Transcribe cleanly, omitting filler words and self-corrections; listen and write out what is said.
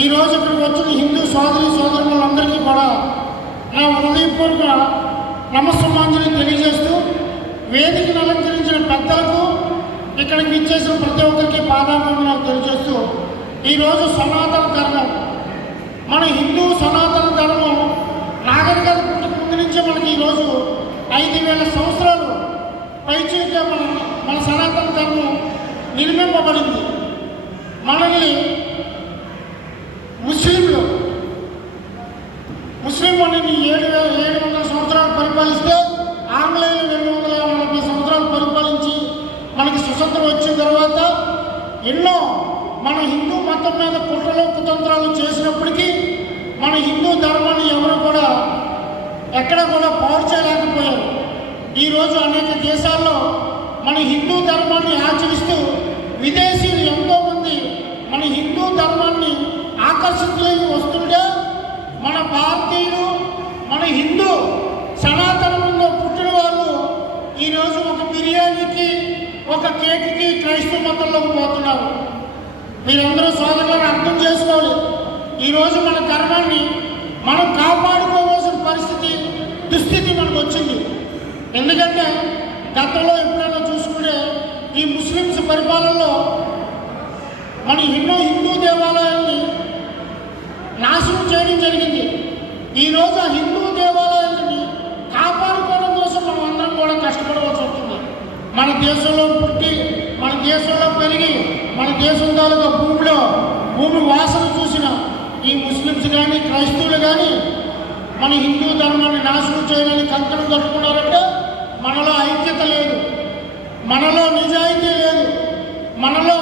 ఈరోజు ఇక్కడికి వచ్చిన హిందూ సోదరులందరికీ కూడా నా హృదయపూర్వక నమస్సుమాంజలి తెలియజేస్తూ, వేదికను అలంకరించిన పెద్దలకు, ఇక్కడికి ఇచ్చేసిన ప్రతి ఒక్కరికి పాదాభివందనాలు తెలియజేస్తూ, ఈరోజు సనాతన ధర్మం, మన హిందూ సనాతన ధర్మం నాగరికత ముందు నుంచే మనకి ఈరోజు 5000 సంవత్సరాలు పైచేగా మన సనాతన ధర్మం నిర్మింపబడింది. మనల్ని ముస్లిం వాళ్ళని 700 సంవత్సరాలు పరిపాలిస్తే, ఆంగ్లేయులు 240 సంవత్సరాలు పరిపాలించి మనకి స్వతంత్రం వచ్చిన తర్వాత ఎన్నో మన హిందూ మతం మీద కుట్రలు కుతంత్రాలు చేసినప్పటికీ మన హిందూ ధర్మాన్ని ఎవరు కూడా ఎక్కడ కూడా పాడు చేయలేకపోయారు. ఈరోజు అనేక దేశాల్లో మన హిందూ ధర్మాన్ని ఆచరిస్తూ విదేశీయులు ఎంతోమంది మన హిందూ ధర్మాన్ని ఆకర్షితులై వస్తుంటే, మన భారతీయులు, మన హిందూ సనాతనంలో పుట్టిన వాళ్ళు ఈరోజు ఒక బిర్యానీకి, ఒక కేక్కి క్రైస్తవ మతంలోకి పోతున్నారు. మీరందరూ సోదరులను అర్థం చేసుకోవాలి. ఈరోజు మన ధర్మాన్ని మనం కాపాడుకోవాల్సిన దుస్థితి మనకు వచ్చింది. ఎందుకంటే గతంలో ఎప్పుడైనా చూసుకుంటే ఈ ముస్లిమ్స్ పరిపాలనలో మన ఎన్నో హిందూ దేవాలయాల్ని నాశనం చేయడం జరిగింది. ఈరోజు ఆ హిందూ దేవాలయాలని కాపాడుకోవడం కోసం మనం అందరం కూడా కష్టపడవలసి వస్తుంది. మన దేశంలో పుట్టి, మన దేశంలో పెరిగి, మన దేశం తాలూకా భూమి వాసన చూసిన ఈ ముస్లిమ్స్ కానీ, క్రైస్తవులు కానీ మన హిందూ ధర్మాన్ని నాశనం చేయడానికి కంకణం కట్టుకున్నారంటే మనలో ఐక్యత లేదు, మనలో నిజాయితీ లేదు, మనలో